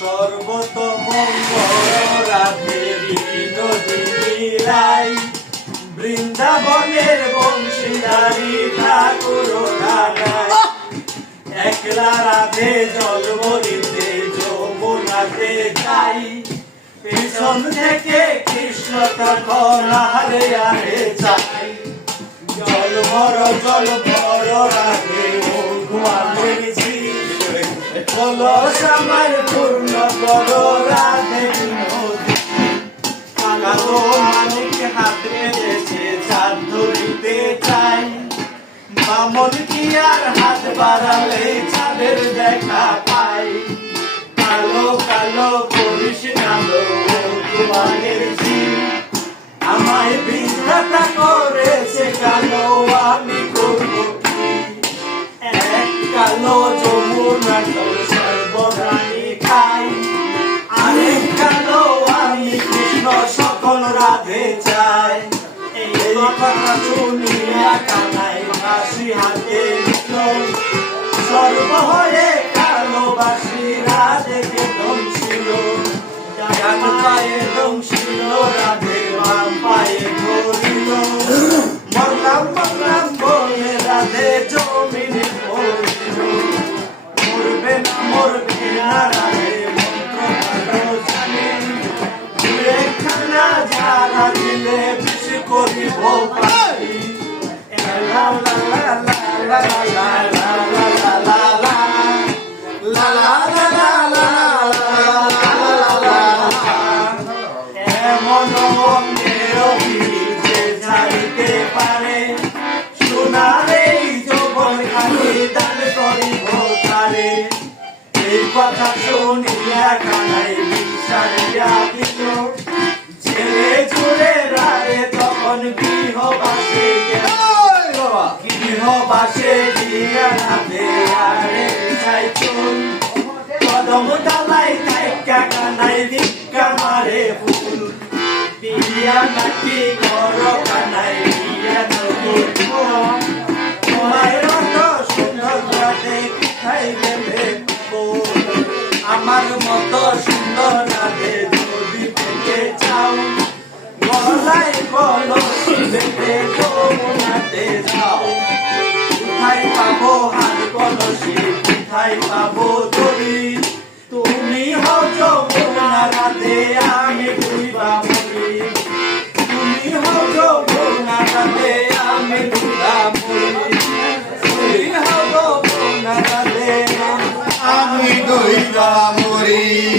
সর্বতমঙ্গল রাধে বিনোদিনী রায়, বৃন্দাবনের বংশীধারী ঠাকুর রাধায়। একলা রাধে জল ভরিতে যমুনাতে যাই, পিছন থেকে কৃষ্ণ তখন আরে আরে চাই। জল ভর রাধে ও গোয়ালের ঝি, কলস আমার পূর্ণ কর রাধে বিনোদিনী। কালো মানিক হাত পেতেছে চাঁদ ধরিতে চাই, বামন কি আর হাত বাড়ালে চাঁদের দেখা পাই। কালো কালো করিস কালো গোয়ালের ঝি, আমায় বিধাতা করেছে কালো, আমি করব কি। এক কালো যমুনা জল সর্বপ্রাণী খাই, আরেক কালো আমি কৃষ্ণ সকল রাধে চাই। এই কথা শুনিয়া কানাই বাঁশি হাতে নিল, সর্বহরে কালোবাসী রাধেকে দংশিল। ডান পায়ে দংশিল রাধে, বাম পায়ে ধরিল। মরলাম মরলাম বলে রাধে জমিনে পড়িল। মরবে না রাধে মন্ত্র ভালো জানে, দুয়েকখানা যারা দিলে বিষ করিব পারি। লা লা লা লা লা লা লা লা লা লা লা লা লা লা লা। এমন অঙ্গের যে ছাড়িতে পারে, সোনারে যৌবন খালি দান করিব তারে। এই কথা শুনিয়া কানাই বিষাইয়া দিল, ছেড়ে ছুড়ে রাধে তখন গৃহবাসে গেল। গৃহবাসে গিয়া রাধে আরে ছাই চুল, কদম ডালাই থাইকা কানাই ভিক্ষা মারে ফুল। বিয়া নাকি ঘর কানাই বিয়া নদীর মোহ, তোমার মতো সুন্দর রাধে কোথায় গেলে ফুল। আমার মতো সুন্দর রাধে যদি পেতে চাও, গলায় কলসি বেঁধে যমুনাতে যাও। কোথায় পাবো হাত কলসি, কোথায় পাবো দড়ি, তুমি হও যমুনা রাধে আমি ডুইবা মরি। তুমি হও যমুনা রাধে আমি ডুইবা মরি। তুমি হও যমুনা রাধে আমি ডুইবা মরি।